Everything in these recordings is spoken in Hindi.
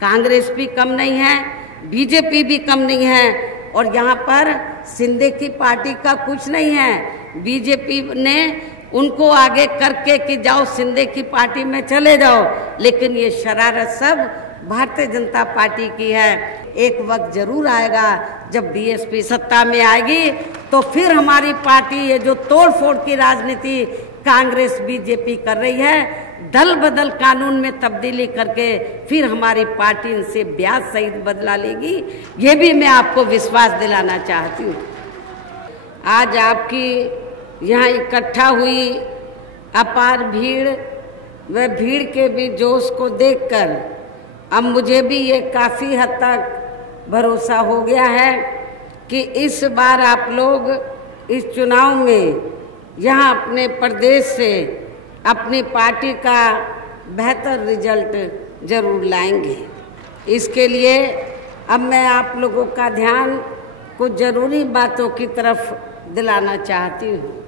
कांग्रेस भी कम नहीं है, बीजेपी भी कम नहीं है, और यहाँ पर शिंदे की पार्टी का कुछ नहीं है। बीजेपी ने उनको आगे करके कि जाओ शिंदे की पार्टी में चले जाओ, लेकिन ये शरारत सब भारतीय जनता पार्टी की है। एक वक्त जरूर आएगा जब बीएसपी सत्ता में आएगी तो फिर हमारी पार्टी ये जो तोड़ फोड़ की राजनीति कांग्रेस बीजेपी कर रही है, दल बदल कानून में तब्दीली करके फिर हमारी पार्टी इनसे ब्याज सहित बदला लेगी, ये भी मैं आपको विश्वास दिलाना चाहती हूँ। आज आपकी यहाँ इकट्ठा हुई अपार भीड़, वह भीड़ के भी जोश को देखकर अब मुझे भी ये काफ़ी हद तक भरोसा हो गया है कि इस बार आप लोग इस चुनाव में यहाँ अपने प्रदेश से अपनी पार्टी का बेहतर रिजल्ट जरूर लाएंगे। इसके लिए अब मैं आप लोगों का ध्यान कुछ ज़रूरी बातों की तरफ दिलाना चाहती हूँ,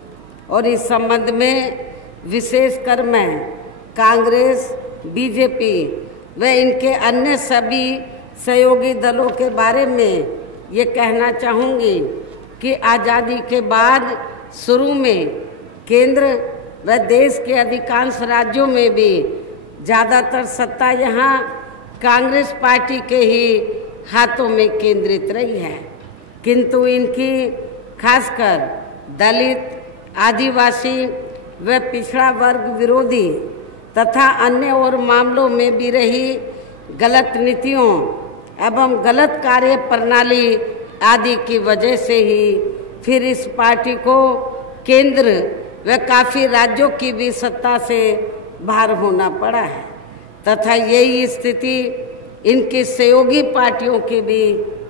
और इस संबंध में विशेषकर मैं कांग्रेस, बीजेपी व इनके अन्य सभी सहयोगी दलों के बारे में ये कहना चाहूँगी कि आज़ादी के बाद शुरू में केंद्र व देश के अधिकांश राज्यों में भी ज़्यादातर सत्ता यहाँ कांग्रेस पार्टी के ही हाथों में केंद्रित रही है, किंतु इनकी खासकर दलित, आदिवासी व पिछड़ा वर्ग विरोधी तथा अन्य और मामलों में भी रही गलत नीतियों एवं गलत कार्य प्रणाली आदि की वजह से ही फिर इस पार्टी को केंद्र व काफ़ी राज्यों की भी सत्ता से बाहर होना पड़ा है, तथा यही स्थिति इनकी सहयोगी पार्टियों की भी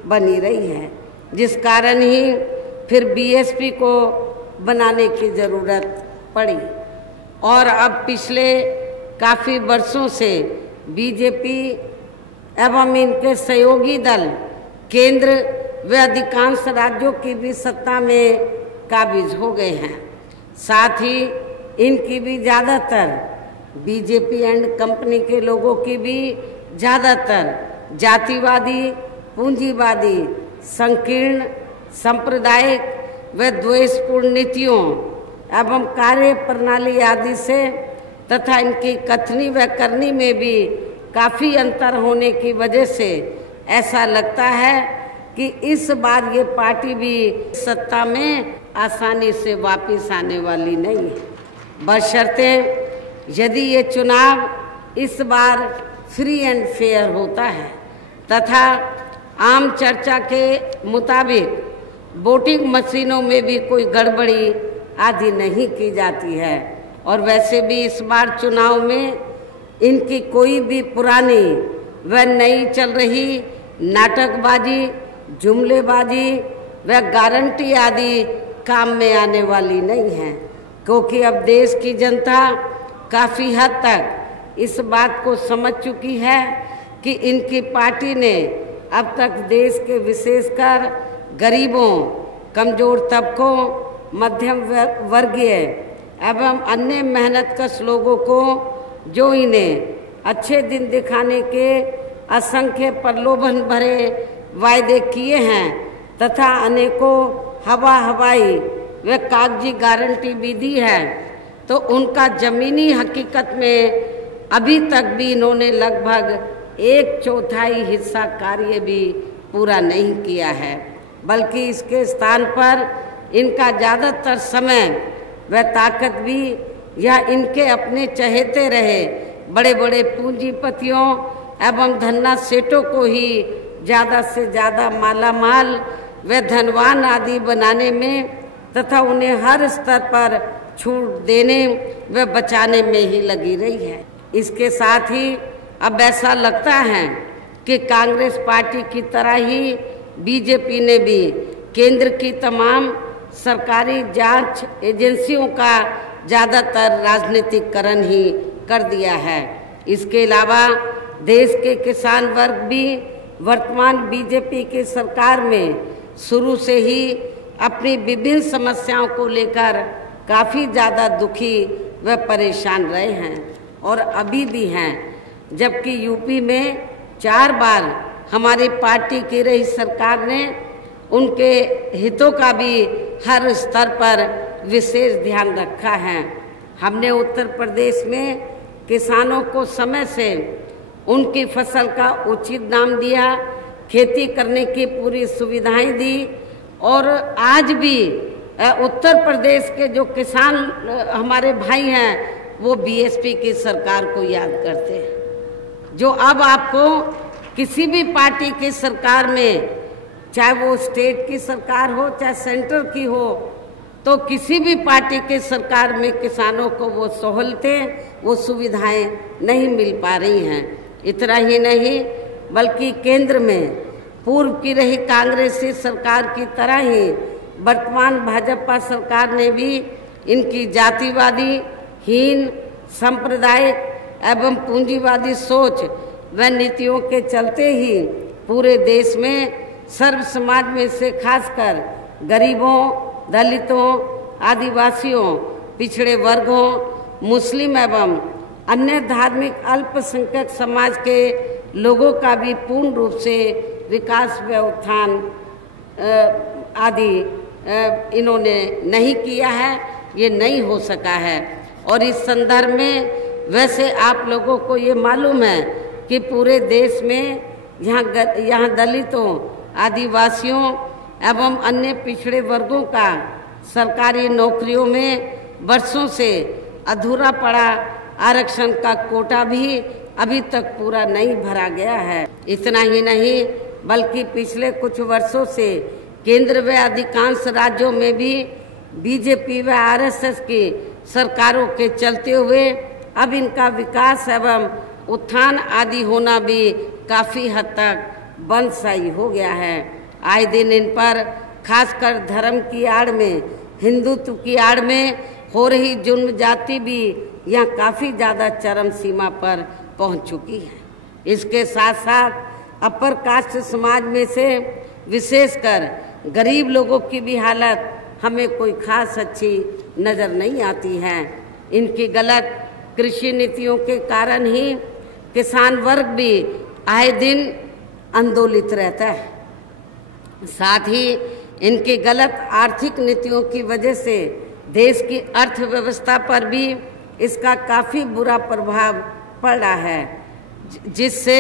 बनी रही है, जिस कारण ही फिर बीएसपी को बनाने की ज़रूरत पड़ी। और अब पिछले काफ़ी वर्षों से बीजेपी एवं इनके सहयोगी दल केंद्र व अधिकांश राज्यों की भी सत्ता में काबिज हो गए हैं। साथ ही इनकी भी ज़्यादातर बीजेपी एंड कंपनी के लोगों की भी ज़्यादातर जातिवादी, पूंजीवादी, संकीर्ण, सांप्रदायिक व द्वेषपूर्ण नीतियों एवं कार्य प्रणाली आदि से तथा इनकी कथनी व करनी में भी काफ़ी अंतर होने की वजह से ऐसा लगता है कि इस बार ये पार्टी भी सत्ता में आसानी से वापस आने वाली नहीं है, बशर्ते यदि ये चुनाव इस बार फ्री एंड फेयर होता है तथा आम चर्चा के मुताबिक वोटिंग मशीनों में भी कोई गड़बड़ी आदि नहीं की जाती है। और वैसे भी इस बार चुनाव में इनकी कोई भी पुरानी व नई चल रही नाटकबाजी, जुमलेबाजी व गारंटी आदि काम में आने वाली नहीं है, क्योंकि अब देश की जनता काफ़ी हद तक इस बात को समझ चुकी है कि इनकी पार्टी ने अब तक देश के विशेषकर गरीबों, कमज़ोर तबकों, मध्यम वर्गीय एवं अन्य मेहनतकश लोगों को जो इन्हें अच्छे दिन दिखाने के असंख्य प्रलोभन भरे वायदे किए हैं तथा अनेकों हवाई व कागजी गारंटी भी दी है, तो उनका ज़मीनी हकीकत में अभी तक भी इन्होंने लगभग 1/4 हिस्सा कार्य भी पूरा नहीं किया है, बल्कि इसके स्थान पर इनका ज़्यादातर समय व ताकत भी या इनके अपने चहेते रहे बड़े बड़े पूंजीपतियों एवं धन्ना सेठों को ही ज़्यादा से ज़्यादा मालामाल व धनवान आदि बनाने में तथा उन्हें हर स्तर पर छूट देने व बचाने में ही लगी रही है। इसके साथ ही अब ऐसा लगता है कि कांग्रेस पार्टी की तरह ही बीजेपी ने भी केंद्र की तमाम सरकारी जांच एजेंसियों का ज़्यादातर राजनीतिकरण ही कर दिया है। इसके अलावा देश के किसान वर्ग भी वर्तमान बीजेपी की सरकार में शुरू से ही अपनी विभिन्न समस्याओं को लेकर काफ़ी ज़्यादा दुखी व परेशान रहे हैं और अभी भी हैं, जबकि यूपी में 4 बार हमारी पार्टी की रही सरकार ने उनके हितों का भी हर स्तर पर विशेष ध्यान रखा है। हमने उत्तर प्रदेश में किसानों को समय से उनकी फसल का उचित दाम दिया, खेती करने की पूरी सुविधाएं दी और आज भी उत्तर प्रदेश के जो किसान हमारे भाई हैं वो बीएसपी की सरकार को याद करते हैं। जो अब आपको किसी भी पार्टी की सरकार में, चाहे वो स्टेट की सरकार हो चाहे सेंटर की हो, तो किसी भी पार्टी की सरकार में किसानों को वो सहूलतें, वो सुविधाएं नहीं मिल पा रही हैं। इतना ही नहीं बल्कि केंद्र में पूर्व की रही कांग्रेसी सरकार की तरह ही वर्तमान भाजपा सरकार ने भी इनकी जातिवादी, हीन, सांप्रदायिक एवं पूंजीवादी सोच व नीतियों के चलते ही पूरे देश में सर्व समाज में से खासकर गरीबों, दलितों, आदिवासियों, पिछड़े वर्गों, मुस्लिम एवं अन्य धार्मिक अल्पसंख्यक समाज के लोगों का भी पूर्ण रूप से विकास व उत्थान आदि इन्होंने नहीं किया है, ये नहीं हो सका है। और इस संदर्भ में वैसे आप लोगों को ये मालूम है कि पूरे देश में यहाँ दलितों, आदिवासियों एवं अन्य पिछड़े वर्गों का सरकारी नौकरियों में वर्षों से अधूरा पड़ा आरक्षण का कोटा भी अभी तक पूरा नहीं भरा गया है। इतना ही नहीं बल्कि पिछले कुछ वर्षों से केंद्र व अधिकांश राज्यों में भी बीजेपी व आरएसएस की सरकारों के चलते हुए अब इनका विकास एवं उत्थान आदि होना भी काफ़ी हद तक बंदशाही हो गया है। आए दिन इन पर खासकर धर्म की आड़ में, हिंदुत्व की आड़ में हो रही जुल्म जाति भी यहाँ काफ़ी ज़्यादा चरम सीमा पर पहुँच चुकी है। इसके साथ साथ अपर कास्ट समाज में से विशेषकर गरीब लोगों की भी हालत हमें कोई खास अच्छी नज़र नहीं आती है। इनकी गलत कृषि नीतियों के कारण ही किसान वर्ग भी आए दिन आंदोलित रहता है। साथ ही इनकी गलत आर्थिक नीतियों की वजह से देश की अर्थव्यवस्था पर भी इसका काफ़ी बुरा प्रभाव पड़ रहा है, जिससे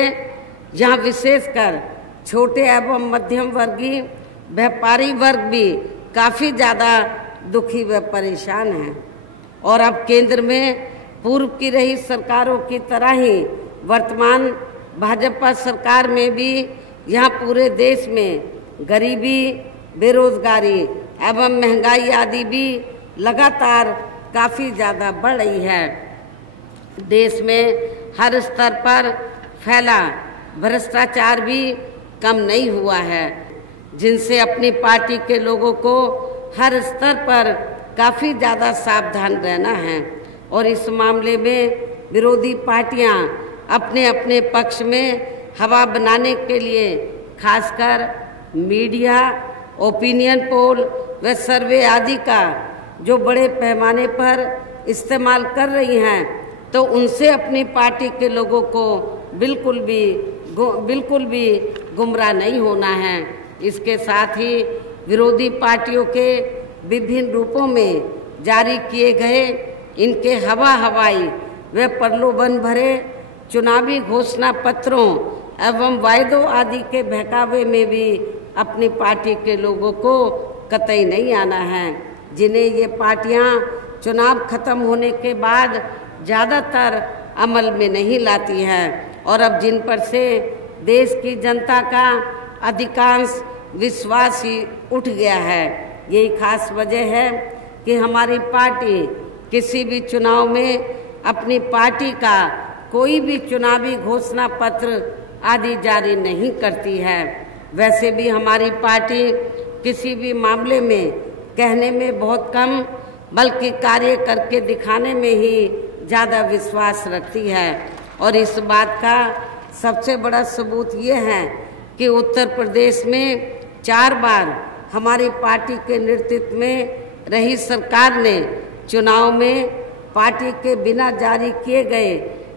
यहाँ विशेषकर छोटे एवं मध्यम वर्गीय व्यापारी वर्ग भी काफ़ी ज़्यादा दुखी व परेशान हैं। और अब केंद्र में पूर्व की रही सरकारों की तरह ही वर्तमान भाजपा सरकार में भी यहाँ पूरे देश में गरीबी, बेरोजगारी एवं महंगाई आदि भी लगातार काफ़ी ज़्यादा बढ़ रही है। देश में हर स्तर पर फैला भ्रष्टाचार भी कम नहीं हुआ है, जिनसे अपनी पार्टी के लोगों को हर स्तर पर काफ़ी ज़्यादा सावधान रहना है। और इस मामले में विरोधी पार्टियां अपने अपने पक्ष में हवा बनाने के लिए खासकर मीडिया, ओपिनियन पोल व सर्वे आदि का जो बड़े पैमाने पर इस्तेमाल कर रही हैं, तो उनसे अपनी पार्टी के लोगों को बिल्कुल भी गुमराह नहीं होना है। इसके साथ ही विरोधी पार्टियों के विभिन्न रूपों में जारी किए गए इनके हवाई व प्रलोभन भरे चुनावी घोषणा पत्रों एवं वायदों आदि के बहकावे में भी अपनी पार्टी के लोगों को कतई नहीं आना है, जिन्हें ये पार्टियां चुनाव खत्म होने के बाद ज़्यादातर अमल में नहीं लाती हैं और अब जिन पर से देश की जनता का अधिकांश विश्वास ही उठ गया है। यही खास वजह है कि हमारी पार्टी किसी भी चुनाव में अपनी पार्टी का कोई भी चुनावी घोषणा पत्र आदि जारी नहीं करती है। वैसे भी हमारी पार्टी किसी भी मामले में कहने में बहुत कम बल्कि कार्य करके दिखाने में ही ज़्यादा विश्वास रखती है। और इस बात का सबसे बड़ा सबूत ये है कि उत्तर प्रदेश में 4 बार हमारी पार्टी के नेतृत्व में रही सरकार ने चुनाव में पार्टी के बिना जारी किए गए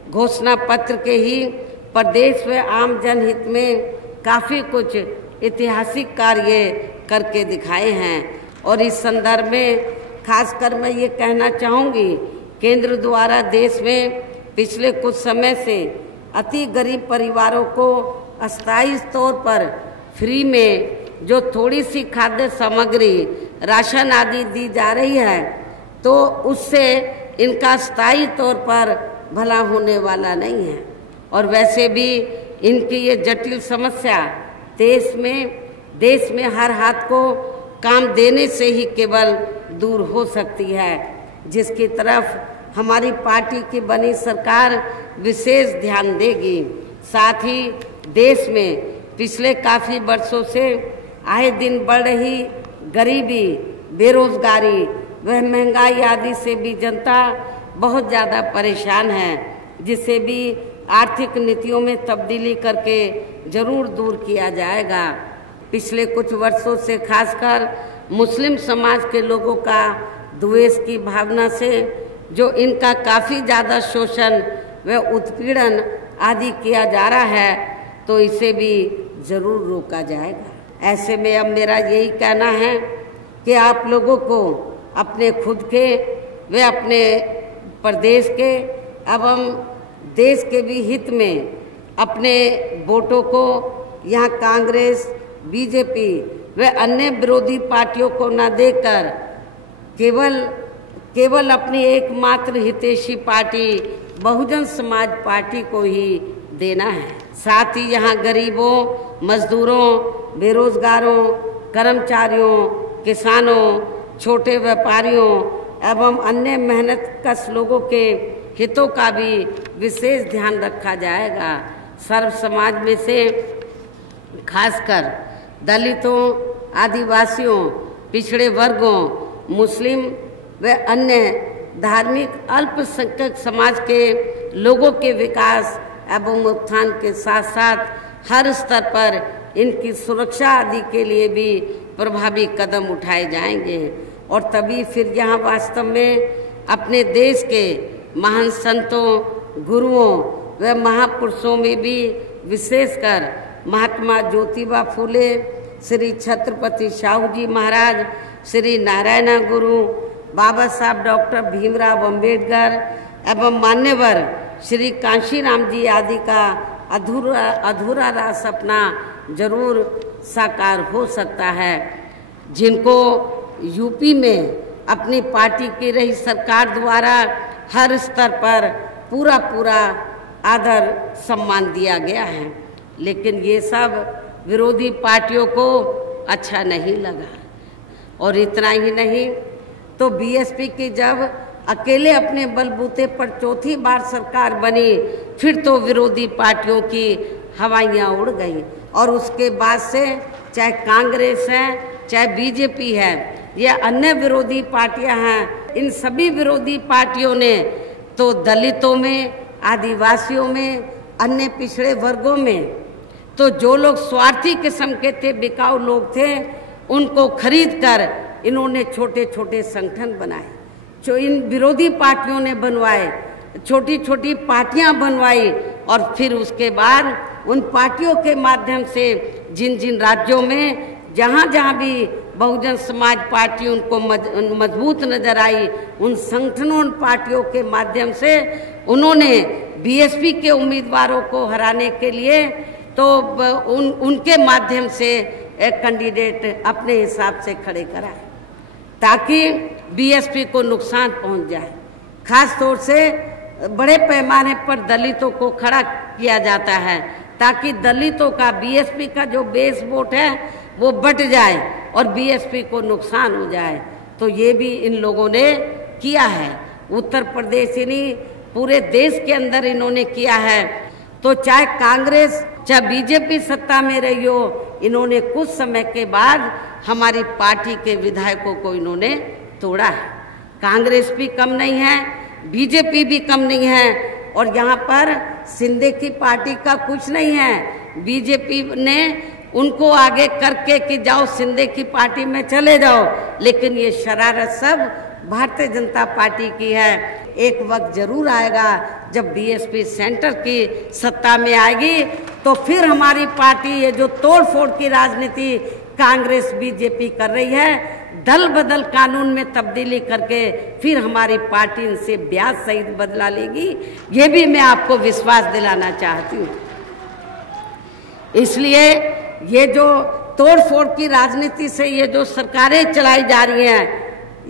घोषणा पत्र के ही प्रदेश व आम जनहित में काफ़ी कुछ ऐतिहासिक कार्य करके दिखाए हैं। और इस संदर्भ में खासकर मैं ये कहना चाहूँगी, केंद्र द्वारा देश में पिछले कुछ समय से अति गरीब परिवारों को अस्थायी तौर पर फ्री में जो थोड़ी सी खाद्य सामग्री, राशन आदि दी जा रही है, तो उससे इनका स्थायी तौर पर भला होने वाला नहीं है। और वैसे भी इनकी ये जटिल समस्या देश में हर हाथ को काम देने से ही केवल दूर हो सकती है, जिसकी तरफ हमारी पार्टी की बनी सरकार विशेष ध्यान देगी। साथ ही देश में पिछले काफ़ी वर्षों से आए दिन बढ़ रही गरीबी, बेरोजगारी व महंगाई आदि से भी जनता बहुत ज़्यादा परेशान है, जिसे भी आर्थिक नीतियों में तब्दीली करके जरूर दूर किया जाएगा। पिछले कुछ वर्षों से खासकर मुस्लिम समाज के लोगों का द्वेष की भावना से जो इनका काफ़ी ज़्यादा शोषण व उत्पीड़न आदि किया जा रहा है, तो इसे भी ज़रूर रोका जाएगा। ऐसे में अब मेरा यही कहना है कि आप लोगों को अपने खुद के व अपने प्रदेश के एवं देश के भी हित में अपने वोटों को यहाँ कांग्रेस, बीजेपी व अन्य विरोधी पार्टियों को न देकर केवल अपनी एकमात्र हितैषी पार्टी बहुजन समाज पार्टी को ही देना है। साथ ही यहाँ गरीबों, मजदूरों, बेरोजगारों, कर्मचारियों, किसानों, छोटे व्यापारियों एवं अन्य मेहनतकश लोगों के हितों का भी विशेष ध्यान रखा जाएगा। सर्व समाज में से खासकर दलितों, आदिवासियों, पिछड़े वर्गों, मुस्लिम व अन्य धार्मिक अल्पसंख्यक समाज के लोगों के विकास एवं उत्थान के साथ साथ हर स्तर पर इनकी सुरक्षा आदि के लिए भी प्रभावी कदम उठाए जाएंगे। और तभी फिर यहाँ वास्तव में अपने देश के महान संतों, गुरुओं व महापुरुषों में भी विशेषकर महात्मा ज्योतिबा फूले, श्री छत्रपति साहू जी महाराज, श्री नारायण गुरु, बाबा साहब डॉक्टर भीमराव अंबेडकर एवं मान्यवर श्री कांशीराम जी आदि का अधूरा रहा सपना जरूर साकार हो सकता है, जिनको यूपी में अपनी पार्टी की रही सरकार द्वारा हर स्तर पर पूरा आदर सम्मान दिया गया है। लेकिन ये सब विरोधी पार्टियों को अच्छा नहीं लगा। और इतना ही नहीं तो बीएसपी की जब अकेले अपने बलबूते पर चौथी बार सरकार बनी, फिर तो विरोधी पार्टियों की हवाइयाँ उड़ गई। और उसके बाद से चाहे कांग्रेस है, चाहे बीजेपी है, या अन्य विरोधी पार्टियां हैं, इन सभी विरोधी पार्टियों ने तो दलितों में, आदिवासियों में, अन्य पिछड़े वर्गों में तो जो लोग स्वार्थी किस्म के थे, बिकाऊ लोग थे, उनको खरीद कर इन्होंने छोटे छोटे संगठन बनाए, जो इन विरोधी पार्टियों ने बनवाए, छोटी छोटी पार्टियां बनवाई। और फिर उसके बाद उन पार्टियों के माध्यम से जिन जिन राज्यों में जहाँ जहाँ भी बहुजन समाज पार्टी उनको मजबूत नजर आई, उन संगठनों, उन पार्टियों के माध्यम से उन्होंने बीएसपी के उम्मीदवारों को हराने के लिए तो उनके माध्यम से एक कैंडिडेट अपने हिसाब से खड़े कराए, ताकि बीएसपी को नुकसान पहुंच जाए। खास तौर से बड़े पैमाने पर दलितों को खड़ा किया जाता है, ताकि दलितों का बीएसपी का जो बेस वोट है वो बट जाए और बीएसपी को नुकसान हो जाए। तो ये भी इन लोगों ने किया है। उत्तर प्रदेश ही नहीं, पूरे देश के अंदर इन्होंने किया है। तो चाहे कांग्रेस चाहे बीजेपी सत्ता में रही हो, इन्होंने कुछ समय के बाद हमारी पार्टी के विधायकों को इन्होंने तोड़ा है। कांग्रेस भी कम नहीं है, बीजेपी भी कम नहीं है। और यहाँ पर शिंदे की पार्टी का कुछ नहीं है। बीजेपी ने उनको आगे करके कि जाओ शिंदे की पार्टी में चले जाओ, लेकिन ये शरारत सब भारतीय जनता पार्टी की है। एक वक्त जरूर आएगा जब बीएसपी सेंटर की सत्ता में आएगी, तो फिर हमारी पार्टी ये जो तोड़ फोड़ की राजनीति कांग्रेस बीजेपी कर रही है, दल बदल कानून में तब्दीली करके फिर हमारी पार्टी इनसे ब्याज सहित बदला लेगी। ये भी मैं आपको विश्वास दिलाना चाहती हूँ। इसलिए ये जो तोड़ फोड़ की राजनीति से ये जो सरकारें चलाई जा रही हैं,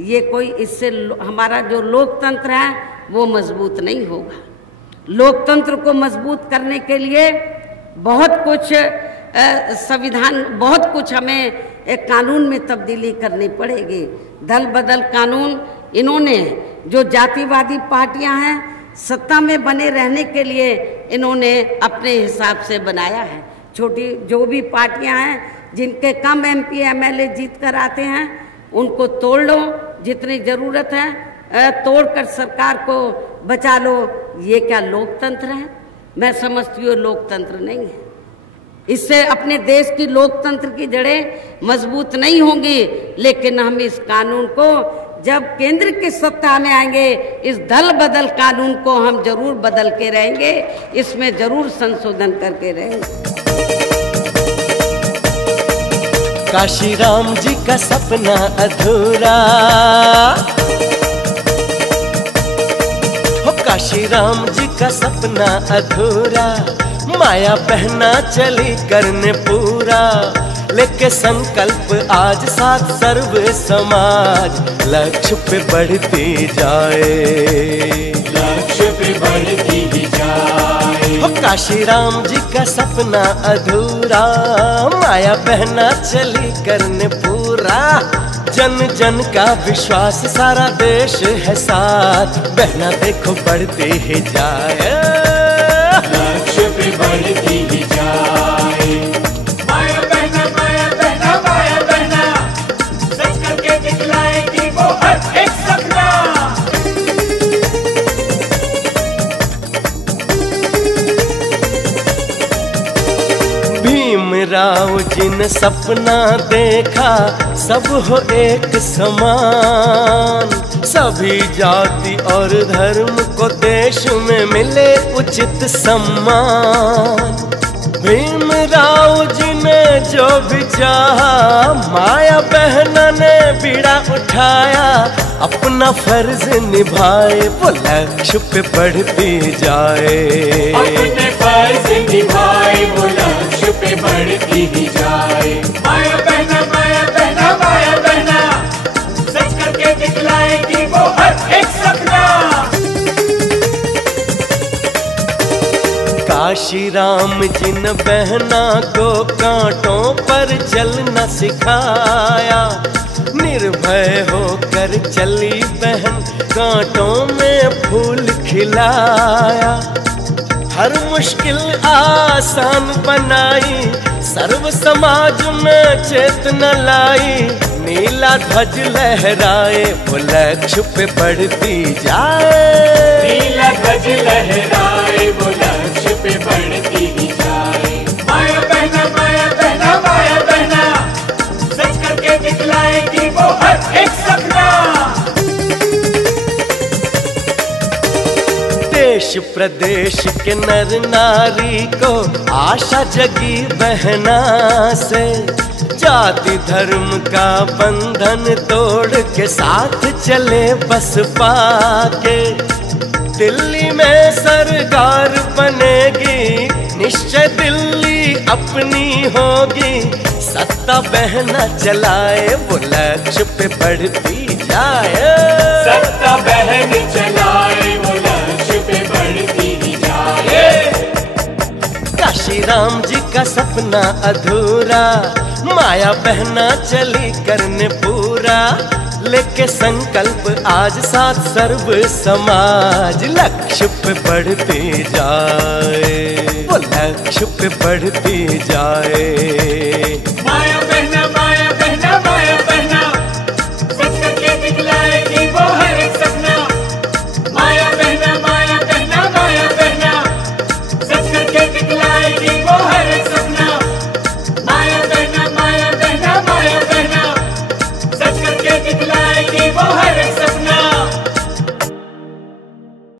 ये कोई इससे हमारा जो लोकतंत्र है वो मजबूत नहीं होगा। लोकतंत्र को मजबूत करने के लिए बहुत कुछ संविधान, बहुत कुछ हमें एक कानून में तब्दीली करनी पड़ेगी। दल बदल कानून इन्होंने जो जातिवादी पार्टियां हैं सत्ता में बने रहने के लिए इन्होंने अपने हिसाब से बनाया है। छोटी जो भी पार्टियां हैं जिनके कम एमपी एमएलए जीत कर आते हैं उनको तोड़ लो, जितनी ज़रूरत है तोड़कर सरकार को बचा लो। ये क्या लोकतंत्र है? मैं समझती हूँ लोकतंत्र नहीं है। इससे अपने देश की लोकतंत्र की जड़ें मजबूत नहीं होंगी। लेकिन हम इस कानून को जब केंद्र की सत्ता में आएंगे, इस दल बदल कानून को हम जरूर बदल के रहेंगे, इसमें जरूर संशोधन करके रहेंगे। काशी राम जी का सपना अधूरा हो, काशी राम जी का सपना अधूरा, माया बहना चली करने पूरा, लेके संकल्प आज साथ सर्व समाज, लक्ष्य पे बढ़ती जाए, लक्ष्य पे बढ़ती ही जाए। हो काशी राम जी का सपना अधूरा, माया बहना चली करने पूरा, जन जन का विश्वास सारा देश है साथ, बहना देखो बढ़ती ही जाए, लक्ष्य पे बढ़ती ही जाए। माया बहना माया बहना माया बहना, सच करके दिखलाएगी वो हर एक सपना। भीमराव जी ने सपना देखा सब हो एक समान, सभी जाति और धर्म को देश में मिले उचित सम्मान। भीमराव जी ने जो भी चाहा, माया बहना ने बीड़ा उठाया, अपना फर्ज निभाए वो लक्ष्य पे बढ़ती जाए, अपने फर्ज निभाए वो लक्ष्य पे बढ़ती ही जाए। माया बहना माया बहना माया बहना, सच करके दिखलाएगी वो हर एक सपना। काशी राम जी ने बहना को कांटों पर चलना सिखाया, निर्भय होकर चली बहन कांटों में फूल खिलाया, हर मुश्किल आसान बनाई, सर्व समाज में चेतना लाई, नीला ध्वज लहराए वो लक्ष्य पे बढ़ती जाए, नीला ध्वज लहराए वो लक्ष्य पे बढ़ती ही जाए। माया बहना माया बहना माया बहना, सच करके दिखलाएगी वो हर एक सपना। देश प्रदेश के नर नारी को आशा जगी बहना से, जाति धर्म का बंधन तोड़ के साथ चले बस पाके, दिल्ली में सरकार बनेगी, निश्चय दिल्ली अपनी होगी, सत्ता बहना चलाए वो लक्ष्य पे बढ़ती जाए, सत्ता बहन चलाए वो लक्ष्य पे बढ़ती ही जाए। काशी राम जी का सपना अधूरा, माया बहना चली करने पूरा, लेके संकल्प आज साथ सर्व समाज, लक्ष्य पे बढ़ती जाए वो लक्ष्य पे बढ़ती जाए।